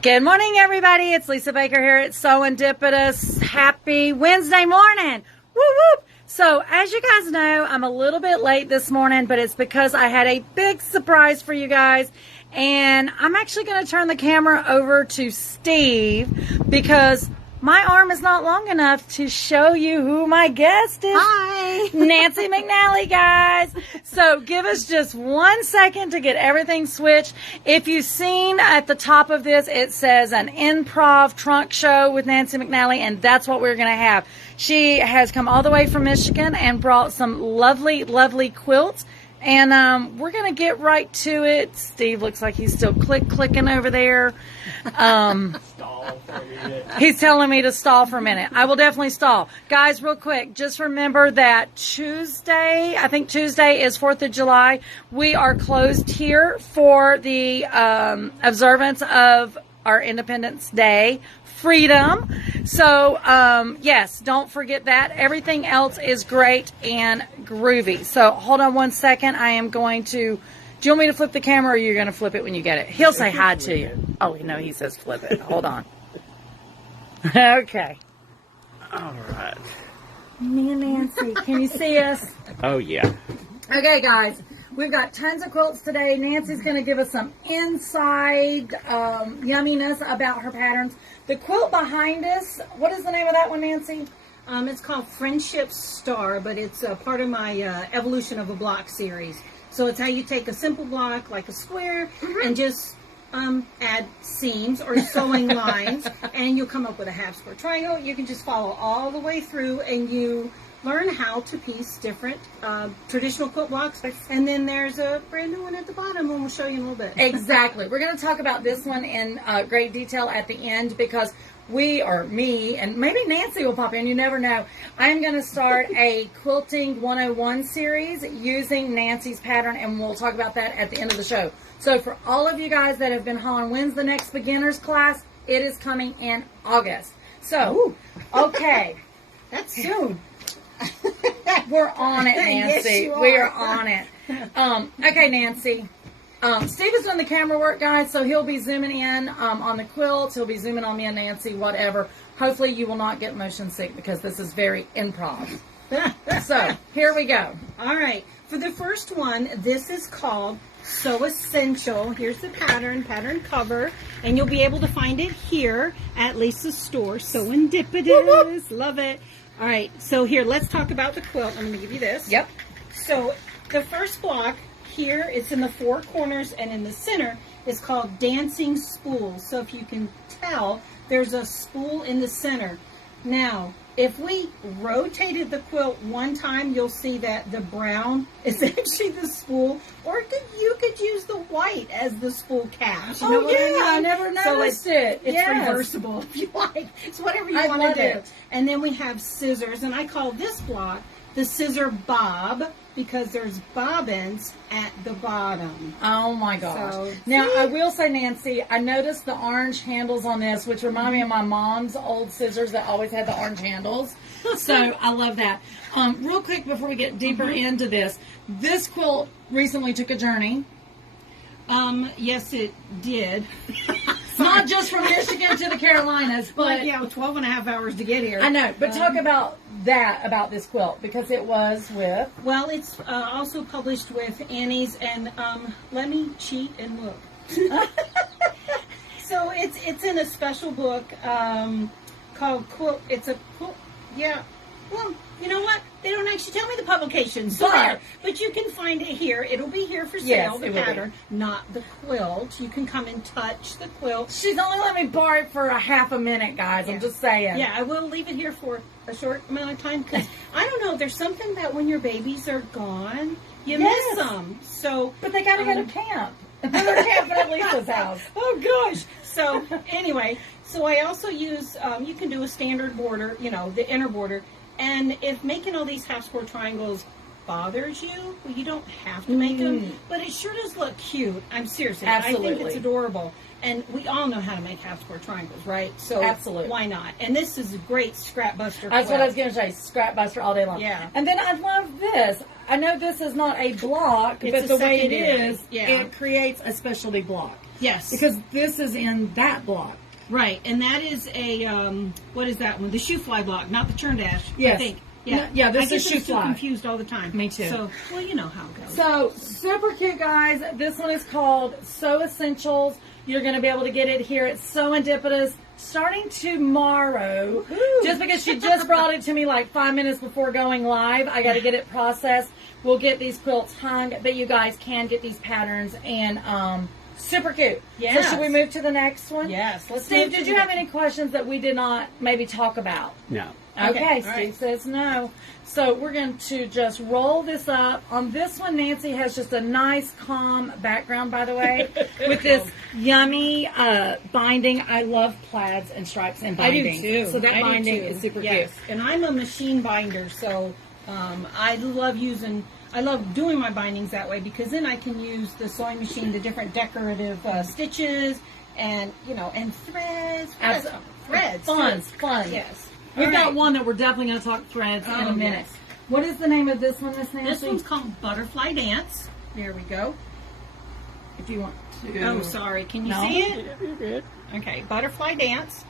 Good morning, everybody. It's Lisa Baker here at SewEndipitous. Happy Wednesday morning. Woo whoop. So, as you guys know, I'm a little bit late this morning, but it's because I had a big surprise for you guys. And I'm actually going to turn the camera over to Steve because my arm is not long enough to show you who my guest is. Hi. Nancy McNally, guys. So give us just 1 second to get everything switched. If you've seen at the top of this, it says an Improv trunk show with Nancy McNally, and that's what we're going to have. She has come all the way from Michigan and brought some lovely, lovely quilts. And we're going to get right to it. Steve looks like he's still clicking over there. He's telling me to stall for a minute. I will definitely stall. Guys, real quick, just remember that Tuesday, I think Tuesday is 4th of July. We are closed here for the observance of our Independence Day. Freedom. So, yes, don't forget that. Everything else is great and groovy. So, hold on 1 second. I am going to... Do you want me to flip the camera or are you going to flip it when you get it? He'll say hi to you. Oh, no, he says flip it. Hold on. Okay. All right. Me and Nancy, can you see us? Oh, yeah. Okay, guys. We've got tons of quilts today. Nancy's going to give us some inside yumminess about her patterns. The quilt behind us, what is the name of that one, Nancy? It's called Friendship Star, but it's part of my Evolution of a Block series. So it's how you take a simple block, like a square, and just add seams or sewing lines, and you'll come up with a half square triangle. You can just follow all the way through, and you learn how to piece different traditional quilt blocks. And then there's a brand new one at the bottom, and we'll show you in a little bit. Exactly. We're going to talk about this one in great detail at the end because we, or me, and maybe Nancy will pop in, you never know. I'm going to start a Quilting 101 series using Nancy's pattern, and we'll talk about that at the end of the show. So for all of you guys that have been hollering, when's the next beginner's class? It is coming in August. So, okay. That's soon. We're on it, Nancy. Yes, you are. We are on it. Okay, Nancy. Steve is doing the camera work, guys, so he'll be zooming in on the quilts. He'll be zooming on me and Nancy, whatever. Hopefully you will not get motion sick because this is very improv. So, here we go. All right. For the first one, this is called So Essential. Here's the pattern cover, and you'll be able to find it here at Lisa's store. SewEndipitous. Love it. All right, so here, let's talk about the quilt. I'm going to give you this. Yep. So the first block here, it's in the four corners, and in the center is called Dancing Spools. So if you can tell, there's a spool in the center. Now, if we rotated the quilt one time, you'll see that the brown is actually the spool, or you could use the white as the spool cap. You know what I mean? I never noticed it. It's Yes. reversible if you like. It's whatever you I want to love do. it. And then we have scissors, and I call this block the scissor bob because there's bobbins at the bottom. Oh my gosh. So, now, see? I will say, Nancy, I noticed the orange handles on this, which remind me of my mom's old scissors that always had the orange handles. So, I love that. Real quick before we get deeper into this quilt recently took a journey. Yes, it did. Not just from Michigan to the Carolinas, but... yeah, 12 and a half hours to get here. I know, but talk about this quilt, because it was with... Well, it's also published with Annie's, and let me cheat and look. So it's in a special book called Quilt. It's a quilt. Yeah. Well, you know what? They don't actually tell me the publication, but you can find it here. It'll be here for sale. Yes, the pattern, not the quilt. You can come and touch the quilt. She's only let me borrow it for a half a minute, guys. Yeah. I'm just saying. Yeah, I will leave it here for a short amount of time because I don't know. There's something that when your babies are gone, you miss them. So, But they got to go to camp. They're camping at Lisa's house. Oh gosh. So anyway, so I also use. You can do a standard border. You know, the inner border. And if making all these half square triangles bothers you, well, you don't have to make them, but it sure does look cute. I'm serious. Absolutely. I think it's adorable. And we all know how to make half square triangles, right? So Absolutely. Why not? And this is a great scrap buster. That's what I was going to say. Scrap buster all day long. Yeah. And then I love this. I know this is not a block, It's but a the way it secondary. is, Yeah. it creates a specialty block. Yes. Because this is in that block. Right, and that is a, what is that one? The shoe fly block, not the churn dash, Yes. I think. Yeah, Yeah, this I get is shoe those two fly. confused all the time. Me too. So, well, you know how it goes. So, super cute, guys. This one is called Sew Essentials. You're going to be able to get it here at SewEndipitous starting tomorrow. Woo-hoo. Just because she just brought it to me like 5 minutes before going live. I got to get it processed. We'll get these quilts hung, but you guys can get these patterns and super cute. Yes. So should we move to the next one? Yes. Let's Steve, move to did the you have next any questions that we did not maybe talk about? No. Okay, all Steve right. says no. So we're going to just roll this up. On this one, Nancy has just a nice, calm background, by the way, with this yummy binding. I love plaids and stripes and I do binding. too. So that I do binding too. is super Yes. cute. And I'm a machine binder, so I love doing my bindings that way because then I can use the sewing machine, the different decorative stitches, and and threads. Threads. Fun. Yes. We've All got right. one that we're definitely going to talk threads in Oh, a minute. yes. What is the name of this one, Miss Nancy? This one's called Butterfly Dance. There we go. If you want to. Oh, sorry. Can you No. see it? Yeah, you're good. Okay, Butterfly Dance.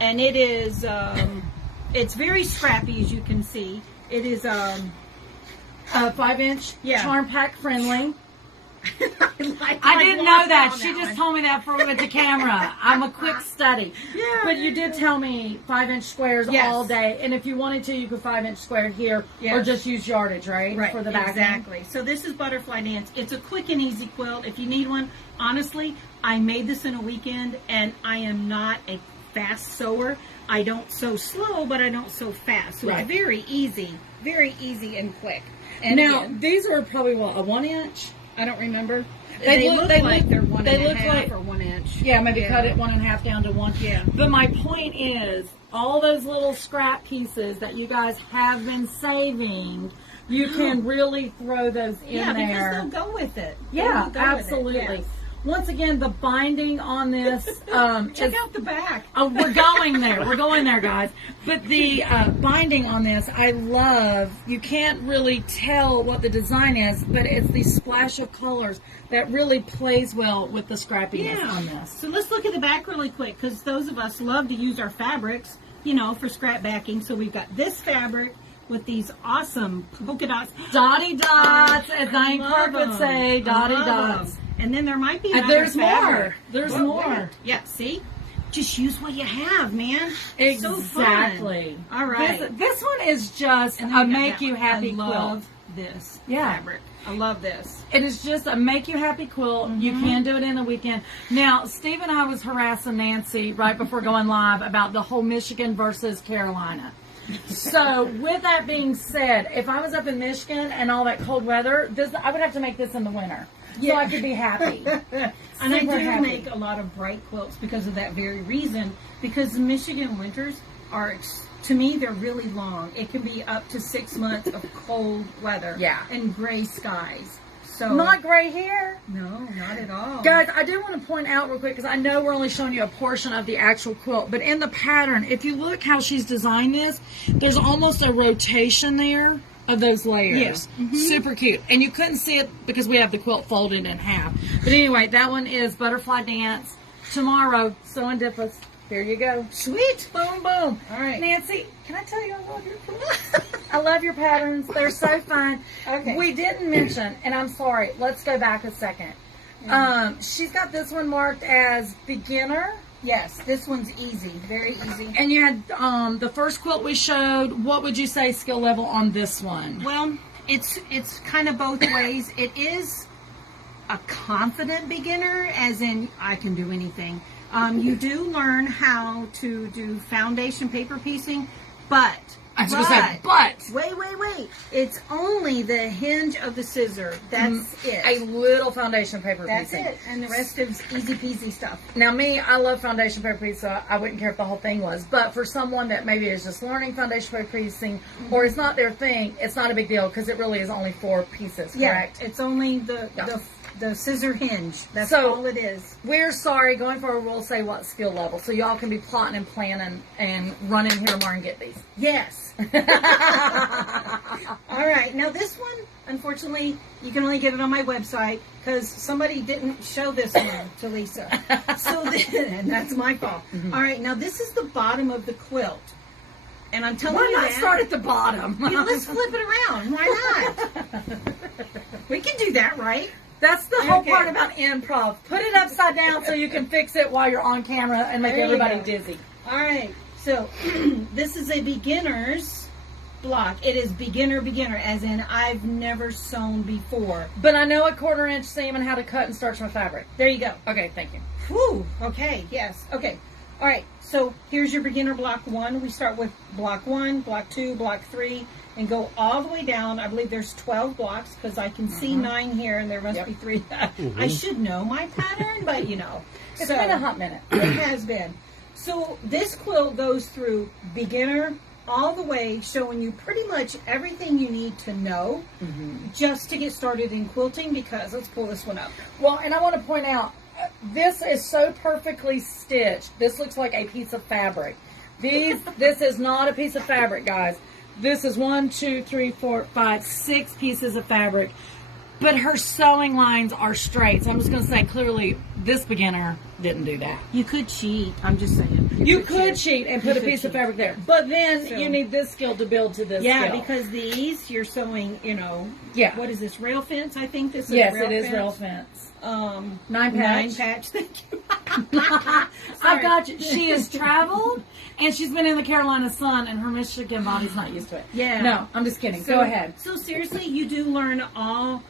And it is, it's very scrappy, as you can see. It is, 5-inch, Yeah. charm pack friendly. I I didn't know that. She just told me that with the camera. I'm a quick study. Yeah. But you did tell me 5-inch squares Yes. all day. And if you wanted to, you could 5-inch square here or Yes. just use yardage, right? Right, For the back. exactly. So this is Butterfly Dance. It's a quick and easy quilt. If you need one, honestly, I made this in a weekend, and I am not a fast sewer. I don't sew slow, but I don't sew fast. So Right. it's very easy and quick. And Now, again, these are probably, what, a 1-inch? I don't remember. They They look- look they like look- they're one they and a look half like- or 1 inch. Yeah, maybe cut it 1.5 down to 1. Yeah. But my point is, all those little scrap pieces that you guys have been saving, you can really throw those in Yeah, there. because they'll go with it. Yeah, They'll go with it, absolutely. yes. Once again, the binding on this Check is, out the back. oh, we're going there. We're going there, guys. But the binding on this, I love. You can't really tell what the design is, but it's the splash of colors that really plays well with the scrappiness on this. So let's look at the back really quick, because those of us love to use our fabrics, for scrap backing. So we've got this fabric with these awesome polka dots. Dotty dots, as Diane Love Clark would them. say, I dotty love dots. them. And then there might be And another there's fabric. more. There's Whoa, more. wait. Yeah, see? Just use what you have, man. So fun. Exactly. All right. This one is just And a then we got make that you one. happy I quilt. love this fabric. I love this. It is just a make you happy quilt. You can do it in the weekend. Now, Steve and I was harassing Nancy right before going live about the whole Michigan versus Carolina. So, with that being said, if I was up in Michigan and all that cold weather, I would have to make this in the winter. So I could be happy. And I do Super happy. make a lot of bright quilts because of that very reason. Because the Michigan winters are, to me, they're really long. It can be up to 6 months of cold weather. Yeah. And gray skies. So Not gray here. no, not at all. Guys, I do want to point out real quick, because I know we're only showing you a portion of the actual quilt, but in the pattern, if you look how she's designed this, there's almost a rotation there of those layers. Yeah. Super cute. And you couldn't see it because we have the quilt folded in half. But anyway, that one is Butterfly Dance. Tomorrow, SewEndipitous. There you go. Sweet. Boom, boom. All right. Nancy, can I tell you I love your quilts? I love your patterns. They're so fun. Okay. We didn't mention, and I'm sorry, let's go back a second. She's got this one marked as beginner. Yes, this one's easy. Very easy. And you had the first quilt we showed. What would you say skill level on this one? Well, it's kind of both ways. It is a confident beginner, as in I can do anything. You do learn how to do foundation paper piecing, but I was going to say, but wait. It's only the hinge of the scissor. That's it. a little foundation paper That's piecing. it. And the rest is easy peasy stuff. Now, me, I love foundation paper piecing, so I wouldn't care if the whole thing was. But for someone that maybe is just learning foundation paper piecing, or it's not their thing, it's not a big deal because it really is only 4 pieces, correct? Yeah, it's only the the scissor hinge. That's So- all it is. We're sorry. Going forward, we'll say what skill level, so y'all can be plotting and planning and run in here tomorrow and get these. Yes. All right. Now this one, unfortunately, you can only get it on my website because somebody didn't show this one to Lisa. So and that's my fault. Mm-hmm. All right. Now this is the bottom of the quilt, and I'm telling Why you not that. start at the bottom? Yeah, let's flip it around. Why not? We can do that, right? That's the whole Okay. part about improv. Put it upside down so you can fix it while you're on camera and make There you everybody go. dizzy. All right. So this is a beginner's block. It is beginner, as in I've never sewn before. But I know a 1/4 inch seam and how to cut and starch my fabric. There you go. Okay, thank you. Whew. Okay. Yes. Okay. All right. So here's your beginner block 1. We start with block 1, block 2, block 3, and go all the way down. I believe there's 12 blocks because I can see 9 here, and there must Yep. be 3. I should know my pattern, but It's been a hot minute. It has been. So this quilt goes through beginner all the way, showing you pretty much everything you need to know just to get started in quilting, because let's pull this one up. Well, and I want to point out, this is so perfectly stitched. This looks like a piece of fabric. This is not a piece of fabric, guys. This is 1, 2, 3, 4, 5, 6 pieces of fabric. But her sewing lines are straight. So I'm just going to say clearly, this beginner didn't do that. You could cheat. I'm just saying. You could cheat and put a could piece of cheat. fabric there. But then So- you need this skill to build to this Yeah, skill. because these you're sewing. Yeah. What is this, rail fence? I think this is. Yes, rail it is fence. rail fence. 9 9 patch. patch. Thank you. I've got you. She has traveled, and she's been in the Carolina sun, and her Michigan body's not used to it. Yeah. No, I'm just kidding. Go ahead. So seriously, you do learn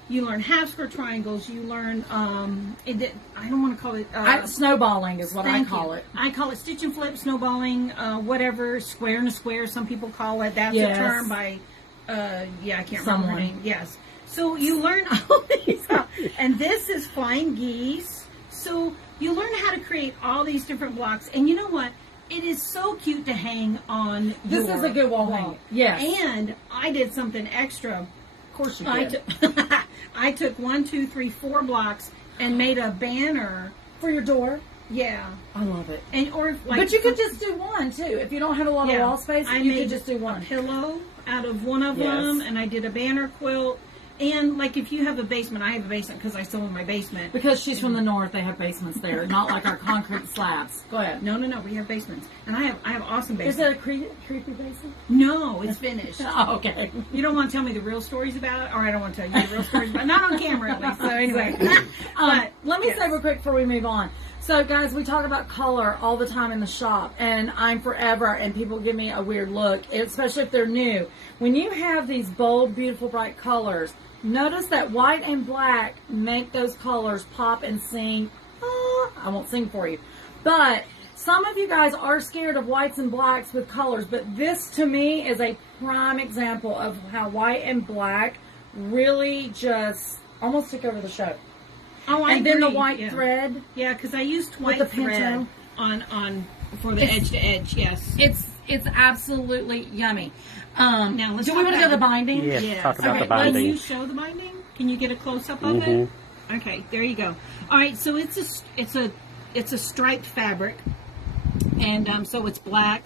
you learn half square triangles. You learn I don't want to call it Snowballing is what I thank call you. it. I call it stitch and flip, snowballing, whatever, square and a square. Some people call it. That's Yes. a term by I can't remember Someone. her name. Yes. So you learn all these, and this is flying geese. So you learn how to create all these different blocks, and you know what? It is so cute to hang on. This your is a good wall hanger. Yes. And I did something extra. Of course you I did. took I took 1, 2, 3, 4 blocks and made a banner. For your door. Yeah, I love it. and or like. But you could just do one, too. If you don't have a lot of wall space, I you made could just do a one. pillow out of one of Yes. them, and I did a banner quilt. And like if you have a basement, I have a basement because I sew in my basement. Because she's from the north, they have basements there, not like our concrete slabs. Go ahead. No, we have basements, and I have awesome Is basements. that a creepy basement? No, it's finished. Oh, okay. You don't want to tell me the real stories about it, or I don't want to tell you the real stories about it. Not on camera, at least. So anyway. Let me yes. say real quick before we move on. So, guys, we talk about color all the time in the shop, and I'm forever, and people give me a weird look, especially if they're new. When you have these bold, beautiful, bright colors, notice that white and black make those colors pop and sing. I won't sing for you. But some of you guys are scared of whites and blacks with colors, but this, to me, is a prime example of how white and black really just almost took over the show. Oh, I And then the agree. white Yeah. thread. Yeah, because I used white the thread pinto. on for the It's- edge to edge. Yes. It's absolutely yummy. Now let's do we talk want to go about to the binding? Yes, talk about Okay, the binding. Can you show the binding? Can you get a close up of it? Okay, there you go. All right, so it's a striped fabric, and so it's black.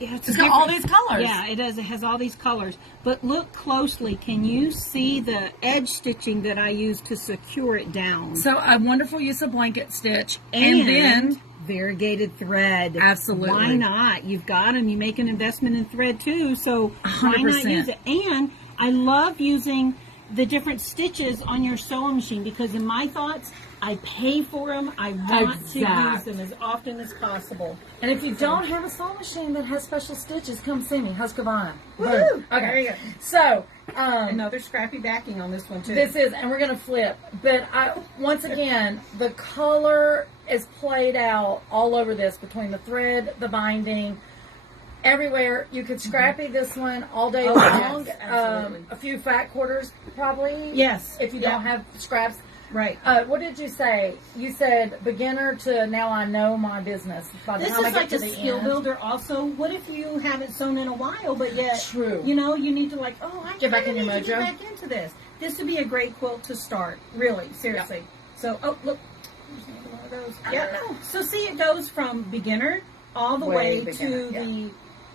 Yeah, It's got all these colors. Yeah, it does. It has all these colors. But look closely. Can you see the edge stitching that I used to secure it down? So a wonderful use of blanket stitch, and then variegated thread. Absolutely. Why not? You've got them. You make an investment in thread too, so why not 100%. use it? And I love using the different stitches on your sewing machine because in my thoughts, I pay for them. I want to use Exact. them as often as possible. and if you don't have a sewing machine that has special stitches, come see me, Husqvarna. Woo! Boom. Okay. There you go. So Another scrappy backing on this one too. this is, and we're gonna flip. But once again, the color is played out all over this between the thread, the binding, everywhere. You could scrappy this one all day long. yes, absolutely. A few fat quarters probably. Yes. If you Yeah. don't have scraps. Right. What did you say? You said beginner to now I know my business. By the This time I is get like to a the skill end. builder also. What if you haven't sewn in a while, but yet, True. you know, you need to like, I Get back kinda in your need to mojo. get back into this. This would be a great quilt to start. Really, seriously. So, look. There's another one of those. Yeah, no. So see, it goes from beginner all the way beginner, to the,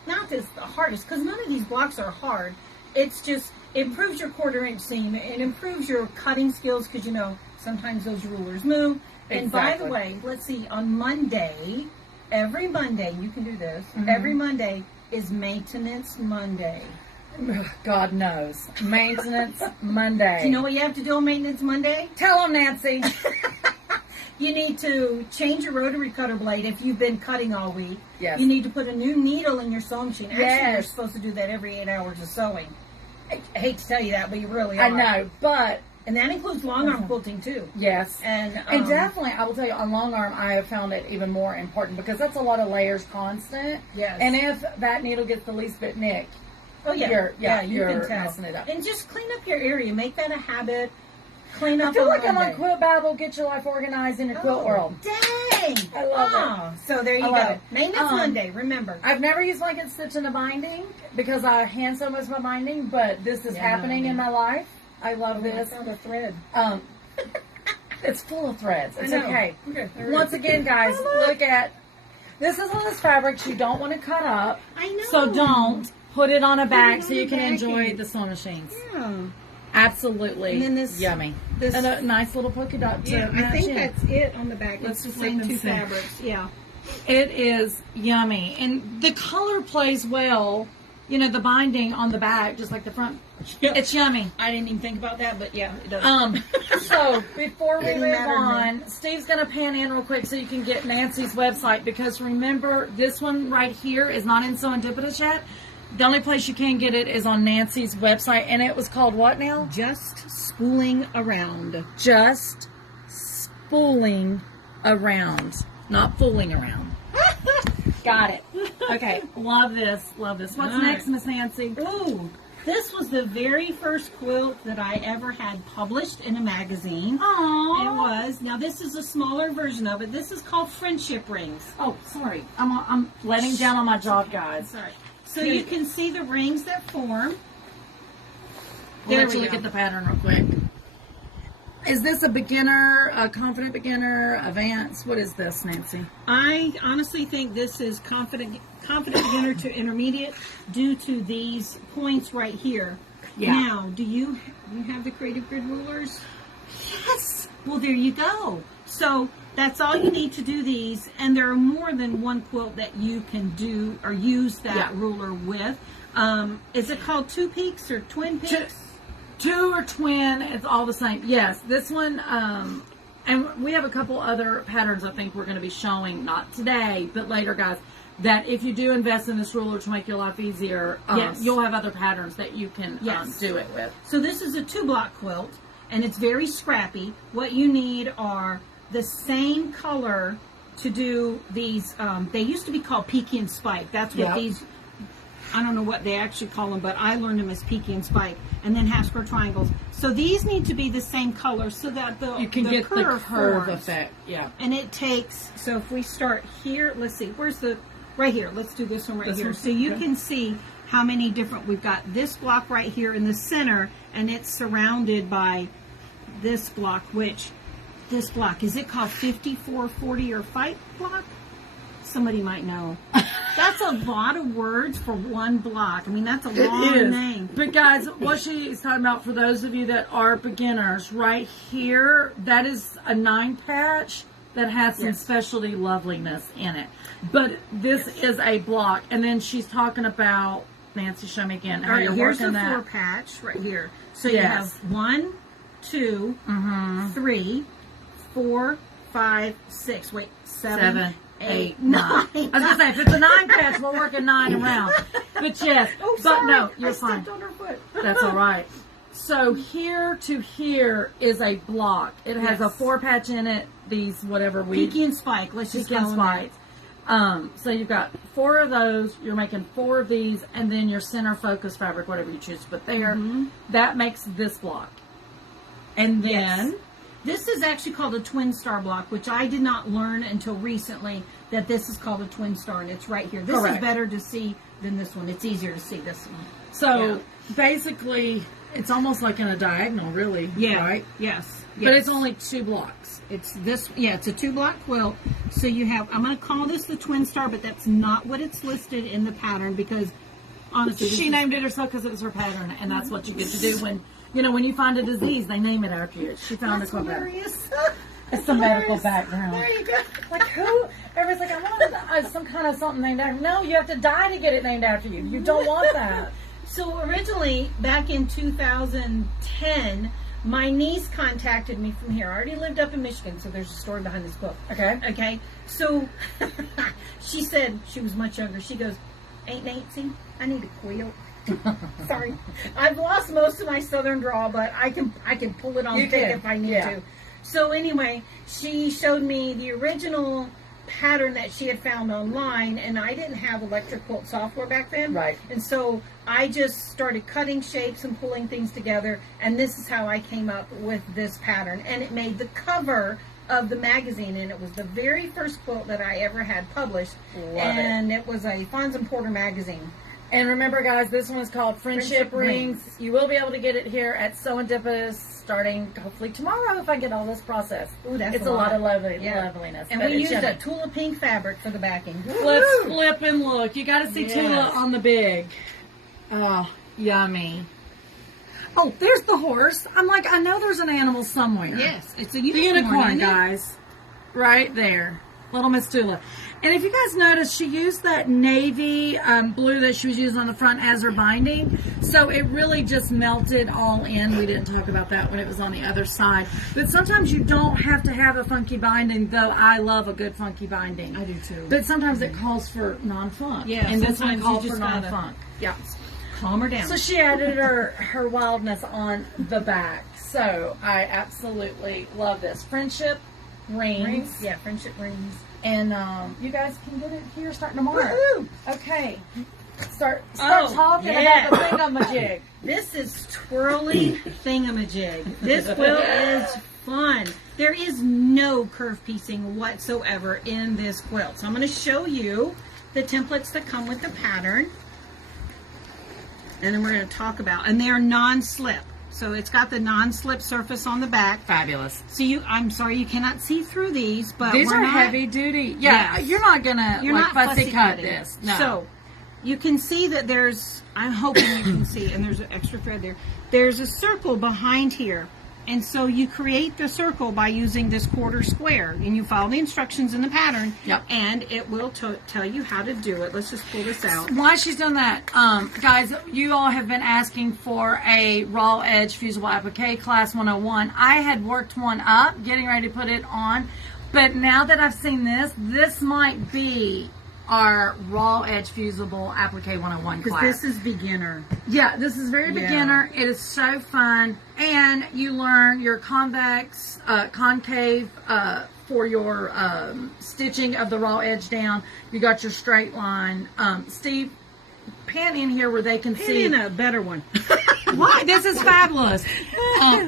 not as the hardest, because none of these blocks are hard. It's just, it improves your 1/4 inch seam. It improves your cutting skills because, you know, sometimes those rulers move. And by the Exactly. way, let's see, on Monday, every Monday, you can do this, Mm-hmm. every Monday is Maintenance Monday. God knows. Maintenance Monday. Do you know what you have to do on Maintenance Monday? Tell them, Nancy. You need to change your rotary cutter blade if you've been cutting all week. Yes. You need to put a new needle in your sewing machine. Actually, you're Yes. supposed to do that every 8 hours of sewing. I hate to tell you that, but you really are. I know, but And that includes long arm quilting too. yes. And Definitely, I will tell you, on long arm, I have found it even more important because that's a lot of layers constant. Yes. And if that needle gets the least bit nicked, oh yeah, you you're can tell. messing it up. And just clean up your area. Make that a habit. Clean up. I feel on like I'm on Monday. Quilt Babble. Get your life organized in your quilt world. Dang! I love it. So there you I love go. it. Maintenance Monday. Remember. I've never used blanket stitch in a binding because I hand sew most of my binding, but this is happening in my life. I love this. I found a thread. It's full of threads. It's I know. okay. Okay, there it Once is. again, guys, Oh, look. look at this. Is one of those fabrics you don't want to cut up. I know. So don't put it on a bag it so on you the can bag enjoy and- the sewing machines. Yeah. Absolutely. And then this- yummy. this- and a nice little polka dot to Yeah, I match think in. that's it on the back. Let's It's the just same look and two see. fabrics. Yeah. It is yummy. And the color plays well. You know, the binding on the back, just like the front. Yep. It's yummy. I didn't even think about that, but yeah, it does. So before we Didn't move matter to me. on, Steve's going to pan in real quick so you can get Nancy's website, because remember, this one right here is not in SewEndipitous yet. The only place you can get it is on Nancy's website, and it was called what now? Just spooling around. Just spooling around, not fooling around. Got it. Okay, love this, love this. What's All right. next, Miss Nancy? Ooh, this was the very first quilt that I ever had published in a magazine. Aww. It was. Now this is a smaller version of it. This is called Friendship Rings. Oh, sorry. I'm letting down on my job, guys. Sorry. So you can see the rings that form. We'll There let you we look go. at the pattern real quick. Is this a beginner, a confident beginner, advanced? What is this, Nancy? I honestly think this is confident beginner to intermediate due to these points right here. Yeah. Now, do you have the Creative Grid rulers? Yes. Well, there you go. So that's all you need to do these, and there are more than one quilt that you can do or use that ruler with. Is it called Two Peaks or Twin Peaks? Two or twin, it's all the same. Yes, this one, and we have a couple other patterns I think we're going to be showing, not today, but later, guys, that if you do invest in this ruler to make your life easier, Yes. you'll have other patterns that you can Yes. do it with. So this is a 2-block quilt, and it's very scrappy. What you need are the same color to do these. They used to be called Peaky and Spike. That's what Yep. these. I don't know what they actually call them, but I learned them as Peaky and Spike, and then half square triangles. So these need to be the same color so that You can get the curve forms. effect. Yeah. And it takes, so if we start here, let's see, where's the, right here, let's do this one right This here. one? So you Okay. can see how many different, we've got this block right here in the center, and it's surrounded by this block, which, this block, is it called 5440 or fight block? Somebody might know. That's a lot of words for one block. I mean, that's a long name. But guys, what she's talking about, for those of you that are beginners, right here, that is a 9 patch that has some Yes. specialty loveliness in it. But this is a block. And then she's talking about, Nancy, show me again how All right, you're here's the working that. 4 patch right here. So you Yes. have 1, 2, 3, 4, 5, 6. Wait, 7, 8, 9. I was going to say, if it's a 9 patch, we're working 9 around. But yes, Oh, but sorry. no, you're I fine. stepped on her foot. That's all right. So here to here is a block. It has a Yes. 4 patch in it. These whatever we Peaky and Spike. Let's just Peaky and call them that. Spikes. So you've got 4 of those. You're making 4 of these, and then your center focus fabric, whatever you choose to put there. That makes this block. And then Yes. This is actually called a twin star block, which I did not learn until recently that this is called a twin star, and it's right here. This Correct. is better to see than this one. It's easier to see this one. So basically, it's almost like in a diagonal, really. Yeah. Right? Yes. But it's only 2 blocks. It's this, yeah, it's a 2-block quilt. So you have, I'm going to call this the twin star, but that's not what it's listed in the pattern because honestly, She named it herself because it was her pattern, and that's what you get to do when, when you find a disease, they name it after you. She found that's a quilt pattern. hilarious. It's the medical background. There you go. Like who? Everybody's like, I want some kind of something named after. No, you have to die to get it named after you. You don't want that. So originally, back in 2010, my niece contacted me from here. I already lived up in Michigan, so there's a story behind this book. Okay. So she said, she was much younger. She goes, "Aunt Nancy, I need a quilt." Sorry, I've lost most of my southern drawl, but I can pull it on tape if I need to. So anyway, she showed me the original pattern that she had found online, and I didn't have electric quilt software back then. Right. And so I just started cutting shapes and pulling things together, and this is how I came up with this pattern. And it made the cover of the magazine, and it was the very first quilt that I ever had published. And it was a Fons and Porter magazine. And remember, guys, this one is called Friendship Rings. You will be able to get it here at SewEndipitous starting hopefully tomorrow if I get all this processed. Ooh, that's it's a lot of loveliness. And but we it's used yummy. a Tula pink fabric for the backing. Let's flip and look. You got to see Yes. Tula on the big. Oh, yummy. Oh, there's the horse. I'm like, I know there's an animal somewhere. Yes, it's a The unicorn, unicorn, isn't it? guys. Right there. Little Miss Tula. And if you guys notice, she used that navy blue that she was using on the front as her binding. So it really just melted all in. We didn't talk about that when it was on the other side. But sometimes you don't have to have a funky binding, though I love a good funky binding. I do too. But sometimes it calls for non-funk. Yeah, And this one sometimes calls you for just gotta- non-funk. Yeah. Calm her down. So she added her wildness on the back. So I absolutely love this. Friendship Rings. Yeah, friendship rings. And you guys can get it here starting tomorrow. Woohoo! Okay. Start Oh, talking yeah. about the thingamajig. This is twirly thingamajig. This quilt is fun. There is no curve piecing whatsoever in this quilt. So I'm going to show you the templates that come with the pattern. And then we're going to talk about, and they're non-slip. So it's got the non-slip surface on the back. Fabulous. So I'm sorry you cannot see through these, but These we're are not, heavy duty. Yeah, Yes. you're not gonna You're like not fussy cut cutting. this. No. So you can see that there's, I'm hoping you can see, and there's an extra thread there. There's a circle behind here. And so you create the circle by using this quarter square, and you follow the instructions in the pattern, Yep. and it will tell you how to do it. Let's just pull this out. Why she's done that, guys, you all have been asking for a raw edge fusible applique class 101. I had worked one up, getting ready to put it on, but now that I've seen this might be our raw edge fusible applique 101 Because class. this is beginner. Yeah, this is very Yeah. beginner. It is so fun, and you learn your convex, concave for your stitching of the raw edge down. You got your straight line. Steve, pan in here where they can see. In a better one. Why? This is fabulous.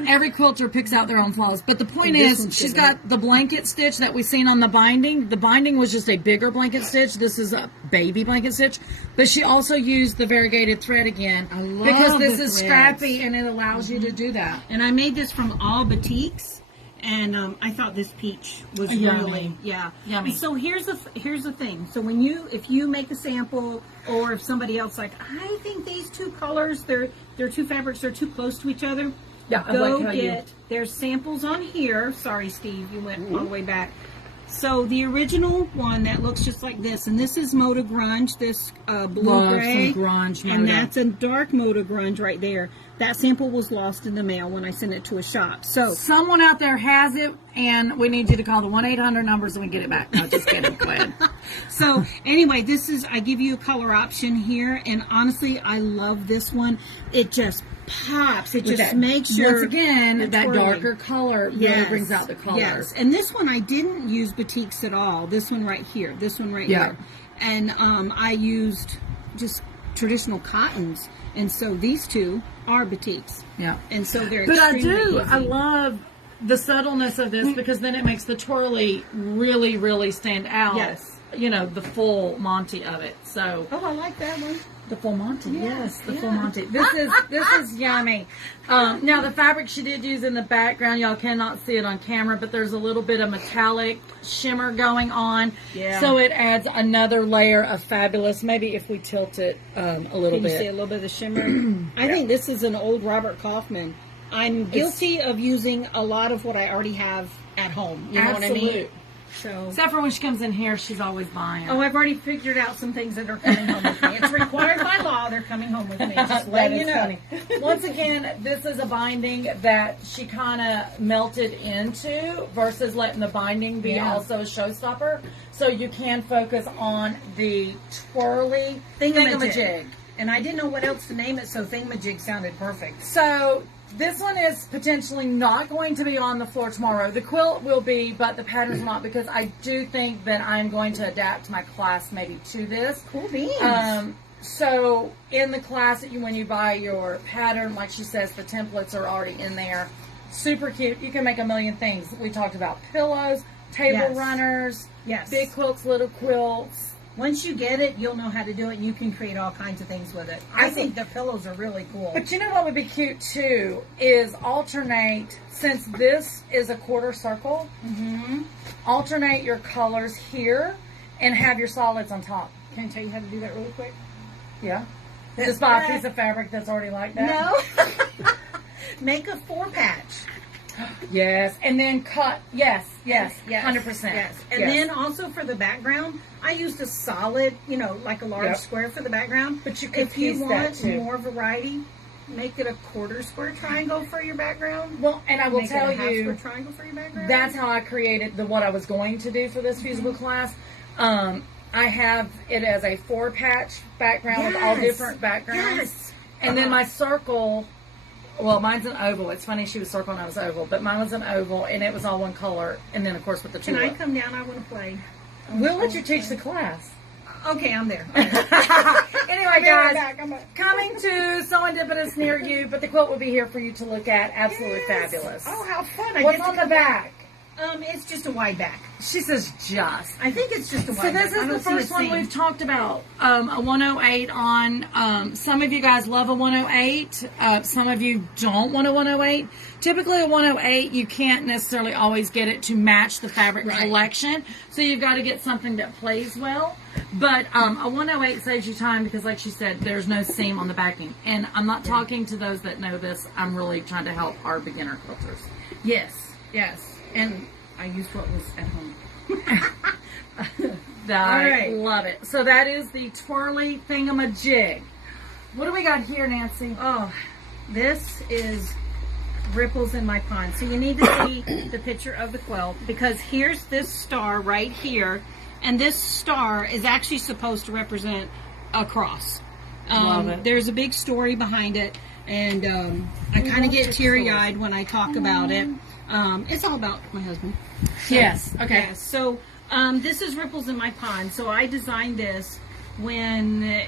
Every quilter picks out their own flaws. But the point This is, one's she's good, right? got the blanket stitch that we've seen on the binding. The binding was just a bigger blanket stitch. This is a baby blanket stitch. But she also used the variegated thread again. I love because this the is threads. scrappy and it allows you to do that. And I made this from all batiks, and I thought this peach was Yummy. really, yeah, Yummy. So here's the thing. So if you make a sample, or if somebody else like, I think these two colors, they're two fabrics, they're too close to each other. Yeah, I Go like how you- get. There's samples on here. Sorry, Steve, you went all the way back. So the original one that looks just like this, and this is Moda Grunge, this blue Love gray, some grunge and Moda. that's a dark Moda Grunge right there. That sample was lost in the mail when I sent it to a shop. So Someone out there has it, and we need you to call the 1-800 numbers and we get it back. No, just kidding. Go ahead. So anyway, I give you a color option here, and honestly, I love this one. It just pops. It just Okay. makes your Once again, your that twirling. darker color really Yes, brings out the color. Yes, and this one I didn't use batiks at all. This one right here. This one right Yeah. here. And I used just traditional cottons, and so these two are batiks. Yeah. And so they're But I extremely do. easy. I love the subtleness of this, because then it makes the twirly really, really stand out. Yes. You know, the full Monty of it. So. Oh, I like that one. The full Monty, yes, the full yeah. Monty. This is yummy. Now the fabric she did use in the background, y'all cannot see it on camera, but there's a little bit of metallic shimmer going on. Yeah. So it adds another layer of fabulous. Maybe if we tilt it a little Can you bit. see a little bit of the shimmer? I think this is an old Robert Kaufman. I'm guilty of using a lot of what I already have at home. You know what I mean? Absolute. So. Except for when she comes in here, she's always buying. Oh, I've already figured out some things that are coming home with me. It's required by law. They're coming home with me. Just letting you know. Funny. Once again, this is a binding that she kind of melted into versus letting the binding be also a showstopper. So you can focus on the twirly thingamajig. And I didn't know what else to name it, so thingamajig sounded perfect. So this one is potentially not going to be on the floor tomorrow. The quilt will be, but the patterns will not, because I do think that I'm going to adapt my class maybe to this. Cool beans. So in the class, when you buy your pattern, like she says, the templates are already in there. Super cute. You can make a million things. We talked about pillows, table runners, big quilts, little quilts. Once you get it, you'll know how to do it, and you can create all kinds of things with it. I think the pillows are really cool. But you know what would be cute, too, is alternate, since this is a quarter circle, alternate your colors here and have your solids on top. Can I tell you how to do that really quick? Yeah. Just buy a piece of fabric that's already like that. No. Make a 4-patch. Yes, and then cut. Yes, 100%. Yes. And then also for the background, I used a solid, like a large square for the background. But you could if you piece that want too. more variety, make it a quarter square triangle for your background. Well, and I will make tell it a half you, square triangle for your background. that's how I created what I was going to do for this fusible class. I have it as a 4-patch background with all different backgrounds. Yes. And then my circle, well, mine's an oval. It's funny she was circle and I was oval, but mine was an oval, and it was all one color. And then, of course, with the Can tulip. I come down? I want to play. We'll let you teach the class. Okay, I'm there. Anyway, guys, I'm back. coming to Sewendipitous near you, but the quilt will be here for you to look at. Absolutely fabulous. Oh, how fun. What's on the back? It's just a wide back. She says just. I think it's just a wide So back. this is the first one we've talked about. A 108 on. Some of you guys love a 108. Some of you don't want a 108. Typically a 108, you can't necessarily always get it to match the fabric collection. So you've got to get something that plays well. But a 108 saves you time because, like she said, there's no seam on the backing. And I'm not talking to those that know this. I'm really trying to help our beginner quilters. Yes. And I used what was at home. I love it. So that is the twirly thingamajig. What do we got here, Nancy? Oh, this is ripples in my pond. So you need to see the picture of the quilt, because here's this star right here, and this star is actually supposed to represent a cross. Love it. There's a big story behind it, and I kind of get teary-eyed when I talk about it. It's all about my husband. Yes. Okay. Yeah, so this is Ripples in My Pond. So I designed this when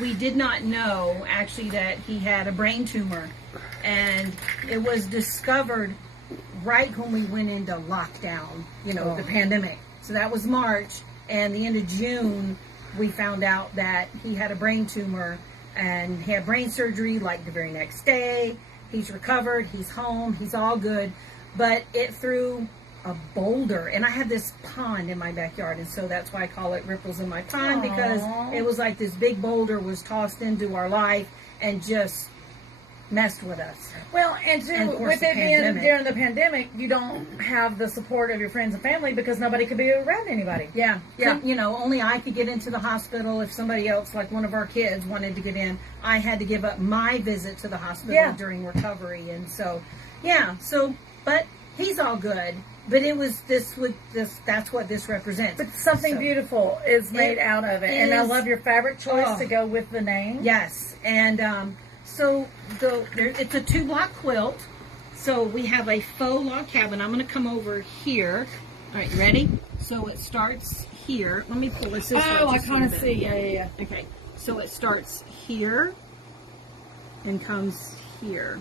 we did not know actually that he had a brain tumor, and it was discovered right when we went into lockdown, the pandemic. So that was March, and the end of June we found out that he had a brain tumor, and he had brain surgery like the very next day. He's recovered, he's home, he's all good, but it threw a boulder, and I have this pond in my backyard, and so that's why I call it Ripples in My Pond. Aww. Because it was like this big boulder was tossed into our life and just messed with us. Well, and of course with the it being pandemic. during the pandemic, you don't have the support of your friends and family because nobody could be around anybody. Yeah. Only I could get into the hospital. If somebody else, like one of our kids, wanted to get in, I had to give up my visit to the hospital during recovery, and but he's all good. But it was that's what this represents. But something beautiful is made out of it. And I love your fabric choice to go with the name. Yes. And so it's a 2-block quilt. So we have a faux log cabin. I'm going to come over here. All right, you ready? So it starts here. Let me pull this way. I kind of see. Yeah. Okay. So it starts here and comes here.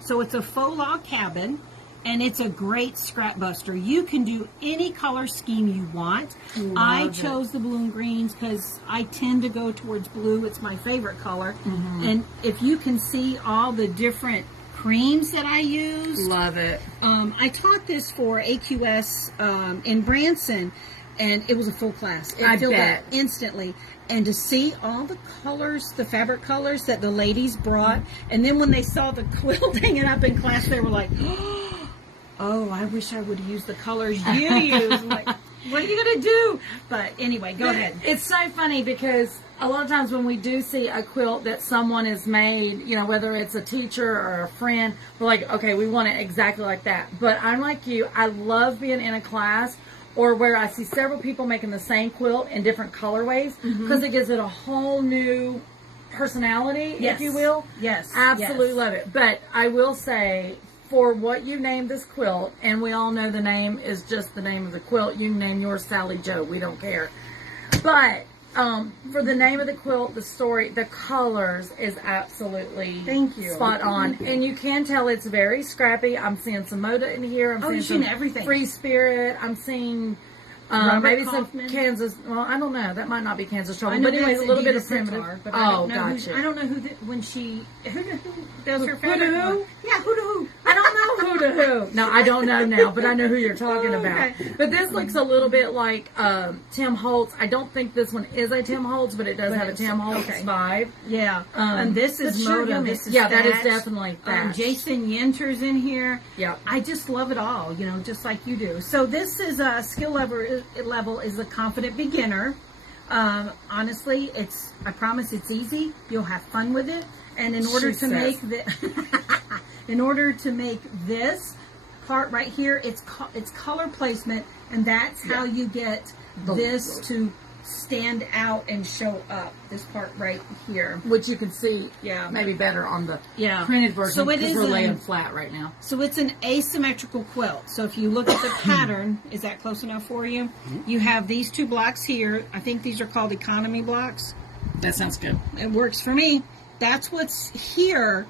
So it's a faux log cabin. and it's a great scrap buster. You can do any color scheme you want. I chose the blue and greens because I tend to go towards blue. It's my favorite color. And if you can see all the different creams that I use. Love it. I taught this for AQS in Branson, and it was a full class. It filled up instantly. And to see all the colors, the fabric colors that the ladies brought, and then when they saw the quilt hanging up in class, they were like, oh, I wish I would have used the colors you use. I'm like, what are you going to do? But anyway, go ahead. It's so funny because a lot of times when we do see a quilt that someone has made, you know, whether it's a teacher or a friend, we're like, okay, we want it exactly like that. But I'm like you, I love being in a class or where I see several people making the same quilt in different colorways because it gives it a whole new personality, if you will. Yes. Absolutely love it. But I will say, for what you named this quilt, and we all know the name is just the name of the quilt, you can name yours Sally Joe, we don't care. But for the name of the quilt, the story, the colors is absolutely spot on. And you can tell it's very scrappy. I'm seeing some Moda in here. I'm seeing some everything. Free Spirit. I'm seeing maybe some Kansas. Well, I don't know. That might not be Kansas trouble. But anyways, a little bit of primitive. But gotcha. I don't know when she who does her fabric. Who? Yeah, who? I don't know who to who. No, I don't know now, but I know who you're talking about. Okay. But this looks a little bit like Tim Holtz. I don't think this one is a Tim Holtz, but it does have a Tim Holtz vibe. Yeah. And this is Moda. This is that is definitely that. Jason Yenter's in here. Yeah. I just love it all, you know, just like you do. So this is a skill level is a confident beginner. Honestly, I promise it's easy. You'll have fun with it. And in order to make this part right here, it's color placement, and that's how you get this to stand out and show up. This part right here, which you can see, maybe better on the printed version. So it is we're laying flat right now. So it's an asymmetrical quilt. So if you look at the pattern, is that close enough for you? You have these two blocks here. I think these are called economy blocks. That sounds good. It works for me. That's what's here,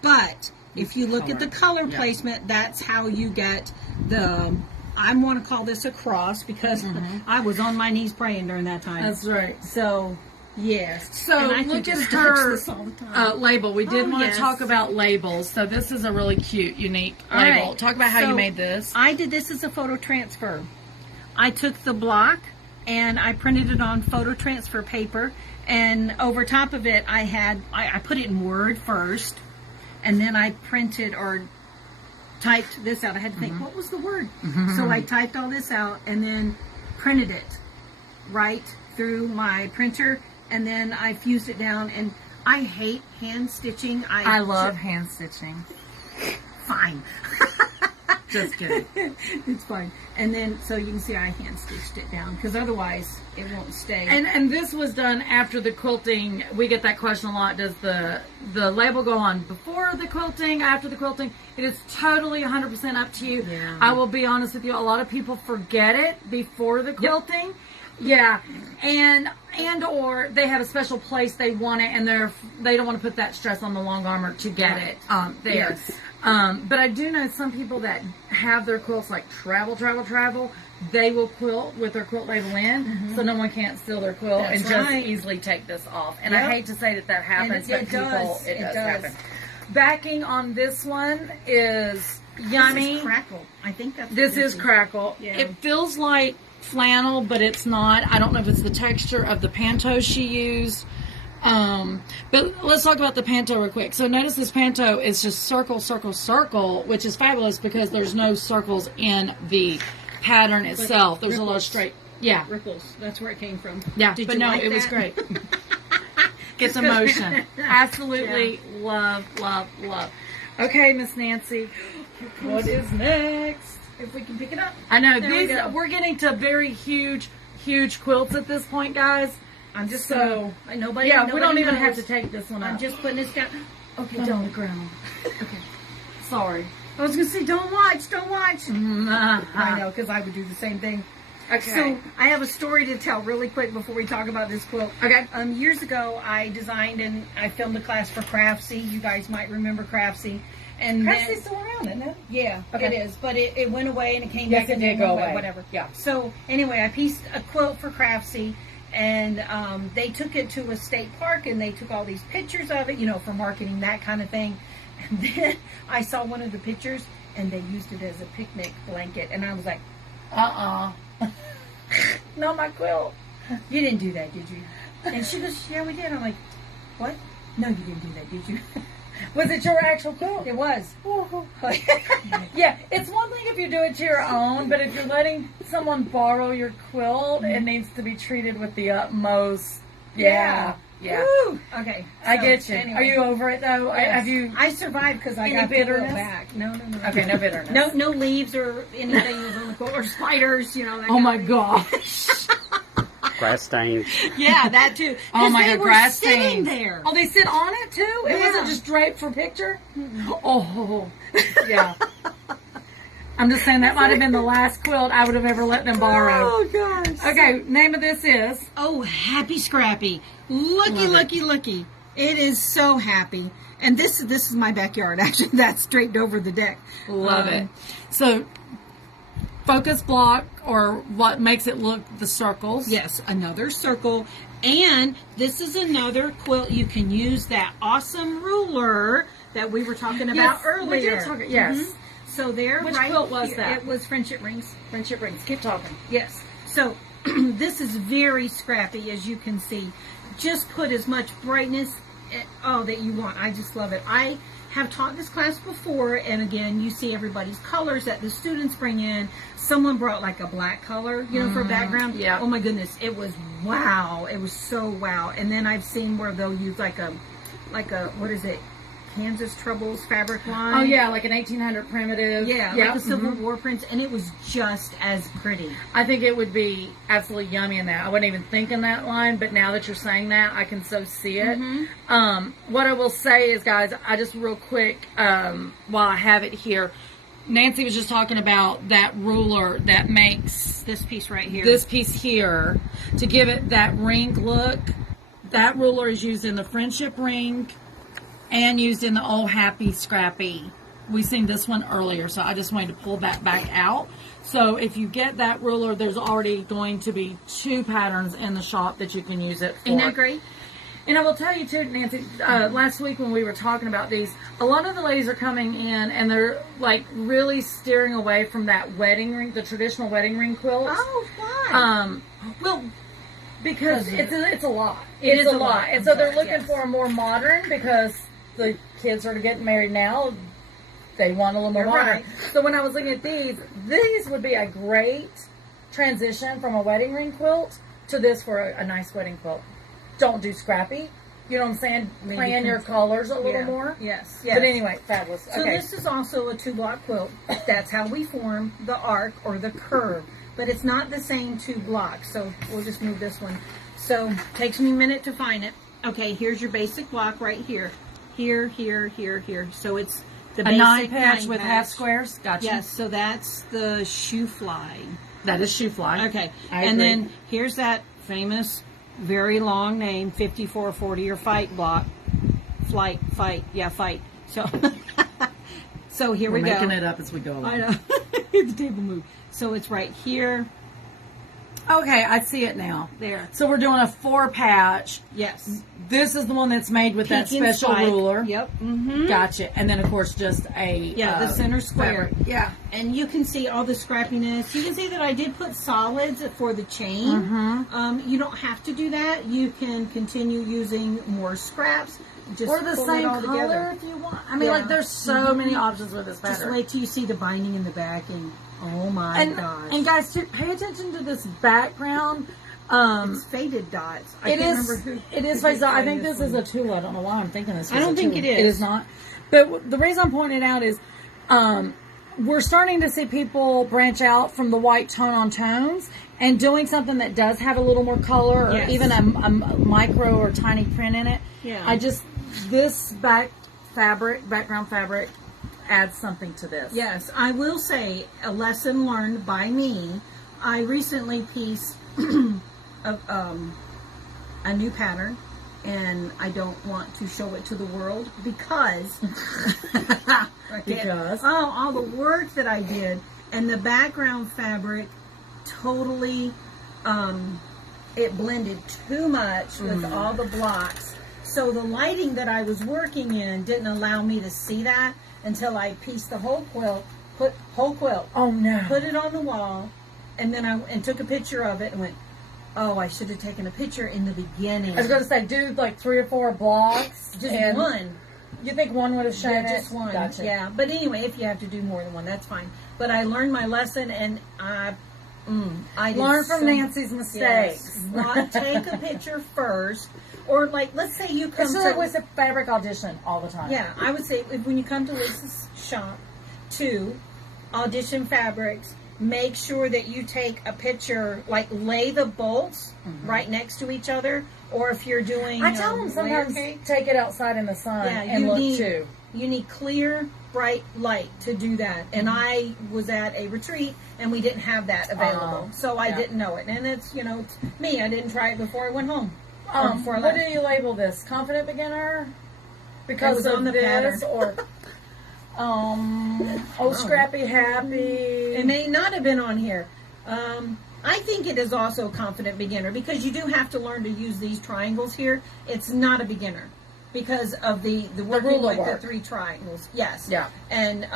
but if you look at the color placement, that's how you get the, I want to call this a cross because I was on my knees praying during that time. That's right. So, yes. So look at her label. We did want to talk about labels. So this is a really cute, unique label. Right. Talk about how you made this. I did this as a photo transfer. I took the block and I printed it on photo transfer paper. And over top of it, I put it in Word first, and then I printed or typed this out. I had to think, what was the word? So I typed all this out and then printed it right through my printer, and then I fused it down. And I hate hand stitching. I love hand stitching. Fine. Just kidding. It's fine. And then, so you can see I hand stitched it down because otherwise it won't stay. And this was done after the quilting. We get that question a lot. Does the label go on before the quilting, after the quilting? It is totally 100% up to you. Yeah. I will be honest with you. A lot of people forget it before the quilting. Yep. Yeah, and or they have a special place they want it, and they don't want to put that stress on the long armor to get it there. Yes. But I do know some people that have their quilts like travel. They will quilt with their quilt label in, so no one can't steal their quilt and just easily take this off. And I hate to say that happens, but it does happen. Backing on this one is yummy. This is crackle. I think that's this is crackle. Yeah. It feels like flannel, but it's not. I don't know if it's the texture of the panto she used. But let's talk about the panto real quick. So notice this panto is just circle, which is fabulous because there's no circles in the pattern itself. There's a lot of straight. Yeah. Ripples. That's where it came from. Yeah. But no, it was great. Get the motion. Absolutely love. Okay, Miss Nancy. What is next? If we can pick it up. I know we're getting to very huge quilts at this point, guys. I'm just nobody. Yeah, we don't even have to take this one out. I'm just putting this down. Okay, on the ground. Okay. Sorry. I was gonna say, don't watch. I know, because I would do the same thing. Okay. So I have a story to tell really quick before we talk about this quilt. Okay. Years ago, I designed and I filmed a class for Craftsy. You guys might remember Craftsy. And Crasty's then, still around, isn't it? yeah, Okay. it is. But it went away and it came Yes, back it and did then go went away. whatever. Yeah. So anyway, I pieced a quilt for Craftsy, and they took it to a state park and they took all these pictures of it, for marketing, that kind of thing. And then I saw one of the pictures and they used it as a picnic blanket, and I was like, Not my quilt. "You didn't do that, did you?" And she goes, "Yeah, we did." I'm like, "What? No, you didn't do that, did you?" Was it your actual quilt? It was. Yeah, it's one thing if you do it to your own, but if you're letting someone borrow your quilt, it needs to be treated with the utmost. Yeah. Woo! Okay. I so, get you. anyway. Are you over it though? Have you? I survived because I Any got the quilt bitterness? back. No. Okay, no bitterness. No leaves or anything was on the quilt or spiders. That Oh kind my of thing. gosh. Grass stains. Yeah, that too. Oh my they god, were grass sitting stains. there. Oh, they sit on it too? It Yeah. wasn't just draped for picture? Oh, yeah. I'm just saying that might have been the last quilt I would have ever let them borrow. Oh gosh. Okay, name of this is? Oh, Happy Scrappy. Looky, Love it. looky. It is so happy. And this is my backyard. Actually, that's draped over the deck. Love it. So, focus block, or what makes it look the circles. Yes, another circle. And this is another quilt. You can use that awesome ruler that we were talking about earlier. We did talk, yes. Mhm. So there, Which right quilt was here, that? It was Friendship Rings. Friendship rings. Keep talking. Yes. So this is very scrappy, as you can see. Just put as much brightness that you want. I just love it. I have taught this class before, and again, you see everybody's colors that the students bring in. Someone brought like a black color, for background. yeah. Oh my goodness, it was wow. It was so wow. And then I've seen where they'll use like a what is it? Kansas Troubles fabric line. Oh yeah, like an 1800 primitive. Yeah, like the Civil War prints, and it was just as pretty. I think it would be absolutely yummy in that. I wasn't even thinking that line, but now that you're saying that, I can so see it. What I will say is, guys, I just real quick, while I have it here, Nancy was just talking about that ruler that makes This piece right here. this piece here to give it that ring look. That ruler is used in the Friendship Ring and used in the Old Happy Scrappy. We seen this one earlier, so I just wanted to pull that back out. So if you get that ruler, there's already going to be 2 patterns in the shop that you can use it for. Isn't that great? And I will tell you too, Nancy, last week when we were talking about these, a lot of the ladies are coming in and they're like really steering away from that wedding ring, the traditional wedding ring quilt. Oh, why? Well, because it's a lot. It It's is a a lot. lot. And so they're looking Yes. for a more modern, because the kids are getting married now. They want a little more You're modern. right. So when I was looking at these would be a great transition from a wedding ring quilt to this for a nice wedding quilt. Don't do scrappy. You know what I'm saying? Maybe Plan your colors a little Yeah. more. Yes. But anyway, fabulous. So Okay. this is also a 2-block quilt. That's how we form the arc or the curve. But it's not the same 2 blocks. So we'll just move this one. So takes me a minute to find it. Okay, here's your basic block right here. Here. So it's the a basic 9 patch with patch. half squares. Gotcha. Yes, so that's the shoe fly. That is shoe fly. Okay. I And agree. then here's that famous, very long name, 5440 or fight block. Fight. So, so here We're we go. making it up as we go along. I know. The table moved. So it's right here, Okay, I see it now. there. So we're doing a 4 patch. Yes. This is the one that's made with that Peking special spike. ruler. Yep. Mm-hmm. Gotcha. And then, of course, just a... Yeah, the center square. fabric. Yeah. And you can see all the scrappiness. You can see that I did put solids for the chain. Mm-hmm. You don't have to do that. You can continue using more scraps. Just Or the pull same it all color together. if you want. I mean, Yeah. like, there's so many options with this Just pattern. wait till you see the binding in the back, and oh my gosh. And guys, too, pay attention to this background. It's faded dots. I It can't is. remember who. It is. who Face I think designed this is one. a tool. I don't know why I'm thinking this. I don't think it is. It is not. But the reason I'm pointing it out is, we're starting to see people branch out from the white tone on tones and doing something that does have a little more color, or Yes. even a micro or tiny print in it. Yeah. This background fabric adds something to this. Yes, I will say a lesson learned by me. I recently pieced a new pattern, and I don't want to show it to the world because all the work that I did, and the background fabric totally it blended too much with all the blocks. So the lighting that I was working in didn't allow me to see that until I pieced the whole quilt, Oh no. put it on the wall, and then I took a picture of it and went, oh, I should have taken a picture in the beginning. I was going to say, do like 3 or 4 blocks. Just one. You think one would have shown it? Just one. Gotcha. Yeah. But anyway, if you have to do more than one, that's fine. But I learned my lesson, and I learn from Nancy's mistakes. Yes. Take a picture first, or like, let's say you come It's to like with a fabric audition all the time. Yeah, I would say when you come to Liz's shop to audition fabrics, make sure that you take a picture, like lay the bolts right next to each other, or if you're doing I tell them sometimes take it outside in the sun and look too. You need clear, bright light to do that. And I was at a retreat and we didn't have that available. So I didn't know it. And it's, it's me. I didn't try it before I went home. What do you label this? Confident beginner? Because it was on the this pattern. Or scrappy happy? It may not have been on here. I think it is also a confident beginner because you do have to learn to use these triangles here. It's not a beginner because of the working with the 3 triangles. Yes. Yeah. And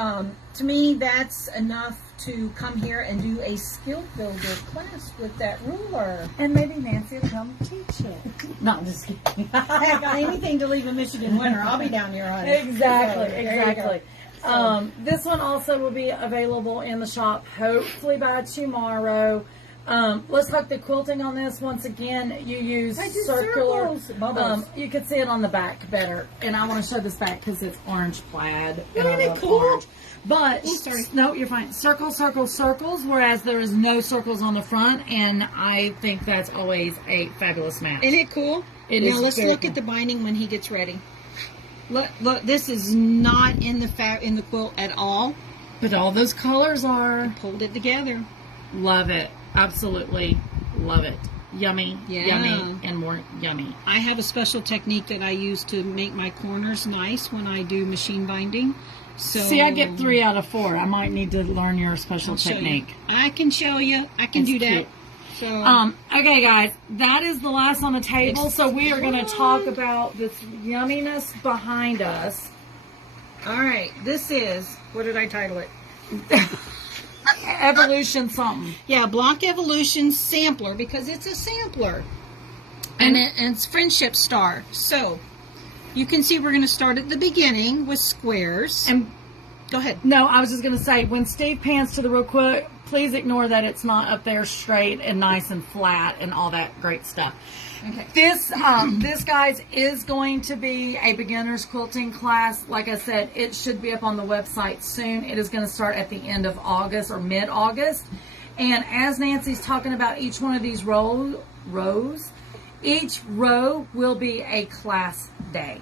to me, that's enough to come here and do a skill builder class with that ruler. And maybe Nancy will come teach it. No, I'm just kidding. Heck, anything to leave in Michigan winter, I'll be down here, honey. Exactly. This one also will be available in the shop hopefully by tomorrow. Let's hook the quilting on this. Once again, you use circular. Bubbles. You can see it on the back better. And I want to show this back because it's orange plaid. And Isn't I it love cool? orange. But, sorry. no, you're fine. Circles, whereas there is no circles on the front. And I think that's always a fabulous match. Isn't it cool? Now let's look at the binding when he gets ready. Look, this is not in the quilt at all. But all those colors are. Pulled it together. Love it. Absolutely love it. Yummy, Yeah. yummy, and more yummy. I have a special technique that I use to make my corners nice when I do machine binding. So See, I get 3 out of 4. I might need to learn your special technique. I can show you. I can do that. Cute. So Okay, guys, that is the last on the table. So we are going to talk about this yumminess behind us. all right, this is, what did I title it? Evolution something. Yeah, Block Evolution Sampler, because it's a sampler. And it's Friendship Star. So, you can see we're going to start at the beginning with squares. And go ahead. no, I was just going to say, when Steve pans to the real quick, please ignore that it's not up there straight and nice and flat and all that great stuff. Okay. This, guys, is going to be a beginner's quilting class. Like I said, it should be up on the website soon. It is going to start at the end of August or mid-August. And as Nancy's talking about each one of these rows, each row will be a class day.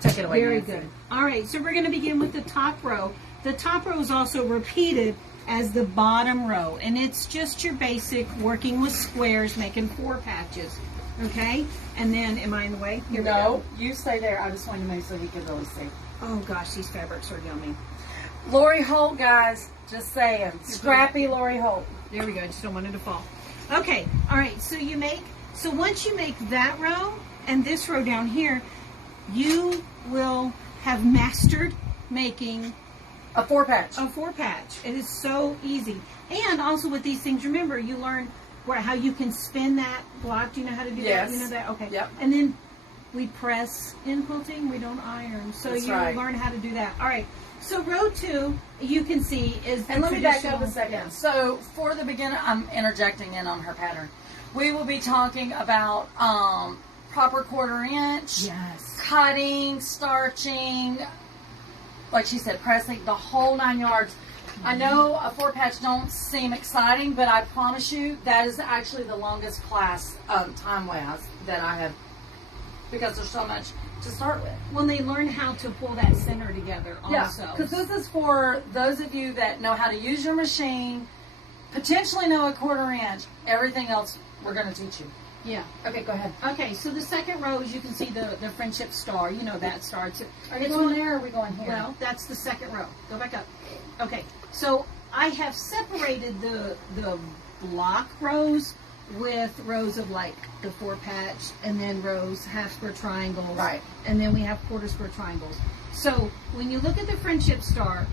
Take it away, Very Nancy. good. All right, so we're going to begin with the top row. The top row is also repeated as the bottom row, and it's just your basic working with squares, making 4 patches. Okay, and then, am I in the way? Here we go. No, you stay there. I just wanted to move so he could really see. Oh gosh, these fabrics are yummy. Lori Holt, guys, just saying. Scrappy Lori Holt. There we go. I just don't want it to fall. Okay. All right. So once you make that row and this row down here, you will have mastered making A 4-patch. a 4-patch. It is so easy. And also with these things, remember, you learn how you can spin that block. Do you know how to do Yes. that? You know that? Okay. Yep. And then we press in quilting. We don't iron. So That's you right. learn how to do that. All right. So row 2, you can see, is the And let me back traditional- up a second. Yeah. So for the beginner, I'm interjecting in on her pattern. We will be talking about proper 1/4 inch, Yes. cutting, starching, like she said, pressing, the whole 9 yards. I know a 4-patch don't seem exciting, but I promise you that is actually the longest class time-wise that I have, because there's so much to start with. When they learn how to pull that center together also. Yeah, because this is for those of you that know how to use your machine, potentially know a 1/4 inch. Everything else we're going to teach you. Yeah. Okay, go ahead. Okay, so the second row, as you can see, the friendship star. You know that star. Are you going there or are we going here? Well, that's the second row. Go back up. Okay, so I have separated the block rows with rows of like the 4-patch, and then rows half square triangles. Right. And then we have quarter square triangles. So when you look at the friendship star,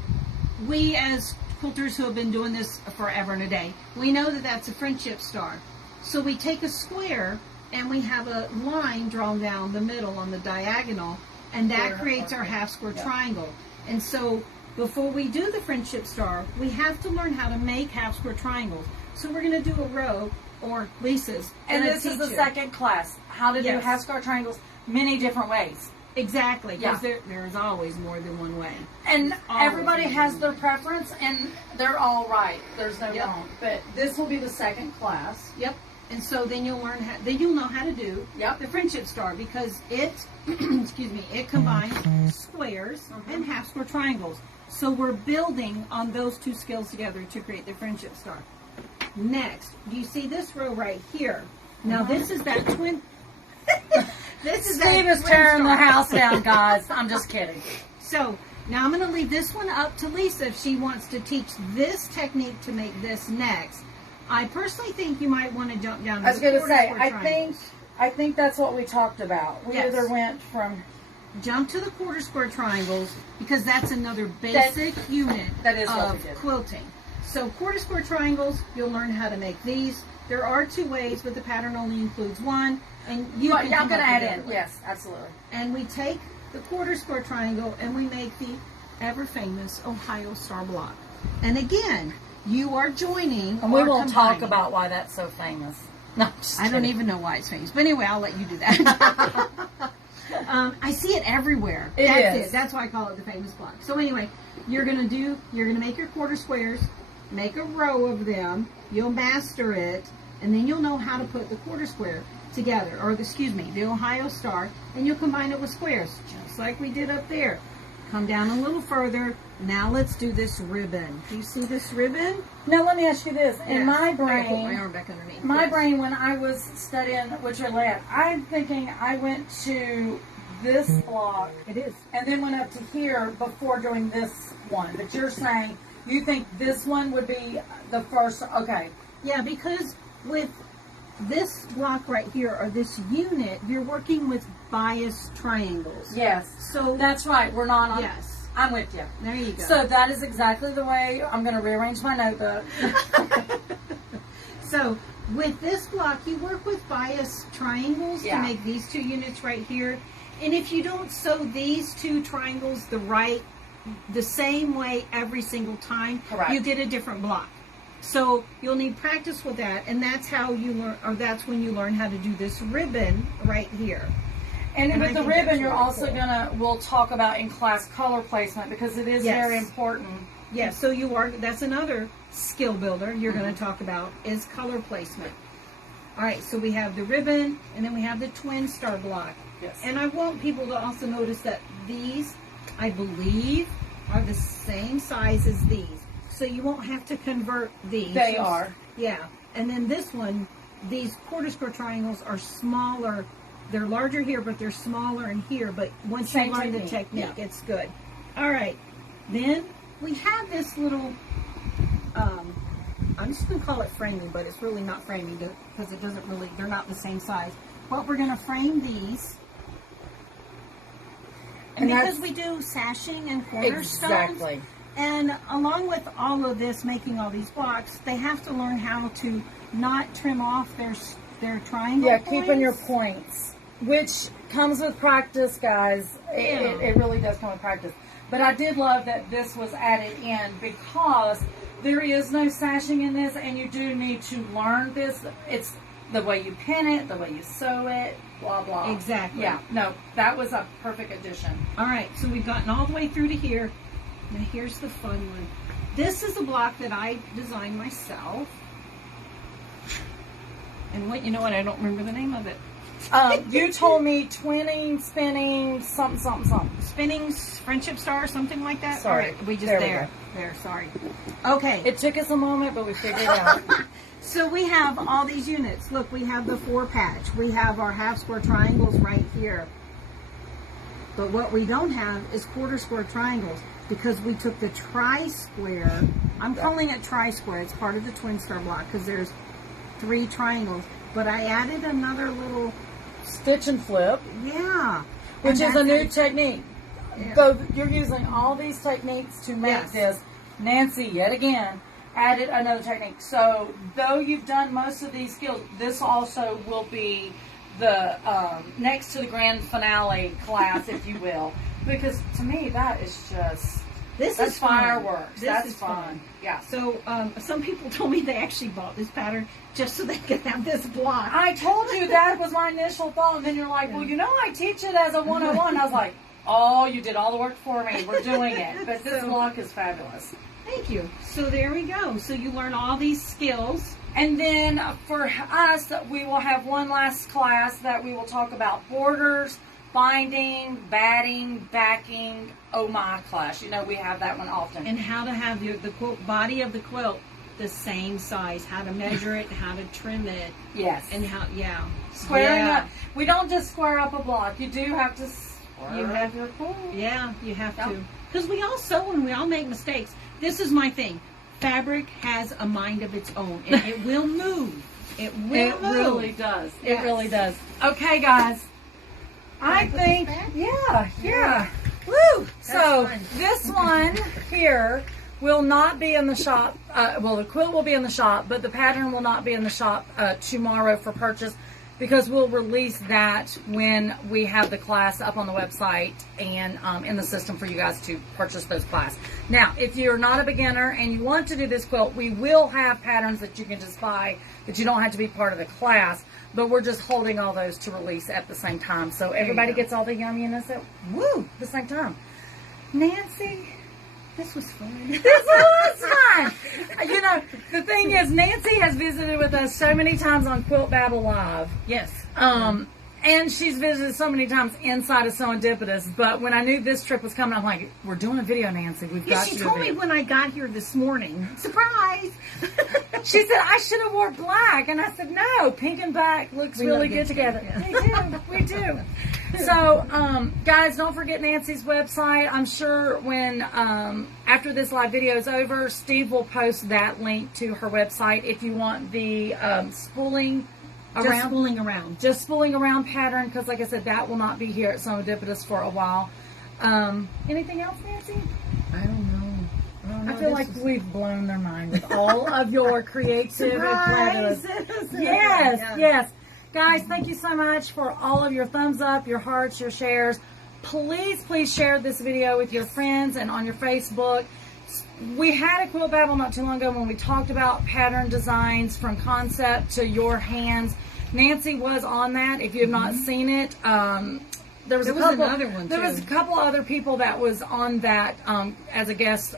we as quilters who have been doing this forever and a day, we know that that's a friendship star. So we take a square and we have a line drawn down the middle on the diagonal, and that creates our half square triangle. And so before we do the friendship star, we have to learn how to make half square triangles. So we're going to do a row, or Lisa's. And this is the second class, how to do Yes. half square triangles many different ways. Exactly, because Yeah. there is always more than one way. And Always everybody more has than their one way. preference, and they're all right. There's no Yep. wrong. But this will be the second class. Yep. And so then you'll learn how, then you'll know how to do Yep. the friendship star, because it, excuse me, it combines squares and half square triangles. So we're building on those two skills together to create the friendship star. Next, do you see this row right here? Now this is that twin. This is Steve that is twin tearing the star. house down, guys. I'm just kidding. So now I'm going to leave this one up to Lisa if she wants to teach this technique to make this next. I personally think you might want to jump down to I was the going to quarter say, square I triangles. think that's what we talked about. We Yes. either went from Jump to the quarter square triangles, because that's another basic unit that is what we of did. quilting. So quarter square triangles, you'll learn how to make these. There are 2 ways, but the pattern only includes one. And you But can I'm come going to up add with in. other ways. Yes, absolutely. And we take the quarter square triangle and we make the ever famous Ohio star block. And again, you are joining. And we or will talk combining. about why that's so famous. No, I'm just I don't kidding. even know why it's famous. But anyway, I'll let you do that. I see it everywhere. That's is. it. That's why I call it the famous block. So anyway, you're gonna make your quarter squares, make a row of them, you'll master it, and then you'll know how to put the quarter square together, or the Ohio star, and you'll combine it with squares, just like we did up there. Come down a little further. Now let's do this ribbon. Do you see this ribbon? Now let me ask you this. In Yes. my I gotta put my brain, arm back underneath. my Yes. brain, when I was studying with your lab, I'm thinking I went to this block It is. and then went up to here before doing this one. But you're saying you think this one would be the first. Okay. Yeah, because with this block right here, or this unit, you're working with bias triangles. Yes. So That's right. We're not on. yes, I'm with you. there you go. So that is exactly the way I'm going to rearrange my notebook. So with this block, you work with bias triangles Yeah. to make these 2 units right here. And if you don't sew these 2 triangles the same way every single time, Correct. you get a different block. So you'll need practice with that, and that's how you learn, or that's when you learn how to do this ribbon right here. And, And I with the think that's ribbon, you're really also cool. we'll talk about in class color placement, because it is Yes. very important. Yeah, so that's another skill builder you're going to talk about is color placement. All right, so we have the ribbon, and then we have the twin star block. Yes. And I want people to also notice that these, I believe, are the same size as these. So you won't have to convert these. They are. Yeah. And then this one, these quarter square triangles are smaller. They're larger here, but they're smaller in here. But once Same you learn the technique, technique, yeah. it's good. All right. Then we have this little, I'm just going to call it framing, but it's really not framing because it doesn't really, they're not the same size. But we're going to frame these. And And because that's- we do sashing and cornerstones, Exactly. and along with all of this, making all these blocks, they have to learn how to not trim off their triangle Yeah, points. keeping your points, which comes with practice, guys. It really does come with practice. But I did love that this was added in, because there is no sashing in this, and you do need to learn this. It's the way you pin it, the way you sew it, blah, blah. Exactly. Yeah, no, that was a perfect addition. All right, so we've gotten all the way through to here. Now here's the fun one. This is a block that I designed myself. And you know what? I don't remember the name of it. You told me twinning, spinning, something. Spinning friendship star, something like that. Sorry. All right, we just There we there. Sorry. Okay. It took us a moment, but we figured it out. So we have all these units. Look, we have the 4-patch. We have our half square triangles right here. But what we don't have is quarter square triangles because we took the tri-square. I'm calling it tri-square. It's part of the twin star block because there's 3 triangles. But I added another little, Stitch and flip, yeah. which And is a that's new it. technique. Yeah. So you're using all these techniques to make Yes. this. Nancy, yet again, added another technique. So though you've done most of these skills, this also will be the next to the grand finale class, if you will. Because to me, that is just... This That's is fun. fireworks. This That's is fun. Yeah. So some people told me they actually bought this pattern just so they could have this block. I told you that was my initial thought, and then you're like, well, you know, I teach it as a 101. I was like, oh, you did all the work for me. We're doing it. But this block is fabulous. Thank you. So there we go. So you learn all these skills. And then for us, we will have one last class that we will talk about borders, binding, batting, backing, oh my class. You know, we have that one often. And how to have the quilt, body of the quilt the same size, how to measure it, how to trim it, Yes. and how, Squaring Yeah. up. We don't just square up a block. You do have to square You have- up your quilt. Yeah, you have Yep. to. Because we all sew and we all make mistakes. This is my thing. Fabric has a mind of its own, and it will move. It will It move. really does. It Yes. really does. Okay, guys. I Can I put think, this back? yeah. Woo! So fun. this one here will not be in the shop. Well, the quilt will be in the shop, but the pattern will not be in the shop tomorrow for purchase because we'll release that when we have the class up on the website and in the system for you guys to purchase those class. Now, if you're not a beginner and you want to do this quilt, we will have patterns that you can just buy that you don't have to be part of the class. But we're just holding all those to release at the same time. So everybody you go. gets all the yumminess at the same time. Nancy, This was fun. this was fun. You know, the thing is, Nancy has visited with us so many times on Quilt Babble Live. Yes. And she's visited so many times inside of SewEndipitous. But when I knew this trip was coming, I'm like, we're doing a video, Nancy. We've Yes, got she to do told a me video. when I got here this morning. Surprise! She said, I should have wore black. And I said, no, pink and black looks We really look good good together. together, We do. So, guys, don't forget Nancy's website. I'm sure when, after this live video is over, Steve will post that link to her website if you want the spooling Just spooling around. Just spooling around pattern, because like I said, that will not be here at SewEndipitous for a while. Anything else, Nancy? I don't know. I feel like we've blown their mind with all of your creativity. Surprise! Yes. Guys, thank you so much for all of your thumbs up, your hearts, your shares. Please share this video with your friends and on your Facebook. We had a Quilt Babble not too long ago when we talked about pattern designs from concept to your hands. Nancy was on that. If you have not seen it, there was another one, There was too. a couple other people that was on that as a guest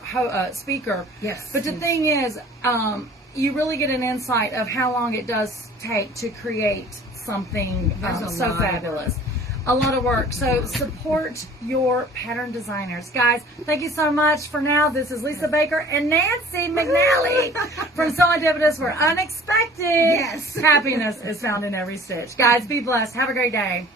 speaker. Yes. But the thing is, you really get an insight of how long it does take to create something That's a so lot of fabulous. A lot of work. So support your pattern designers. Guys, thank you so much for now. This is Lisa Baker and Nancy McNally from SewEndipitous, where unexpected Yes. happiness is found in every stitch. Guys, be blessed. Have a great day.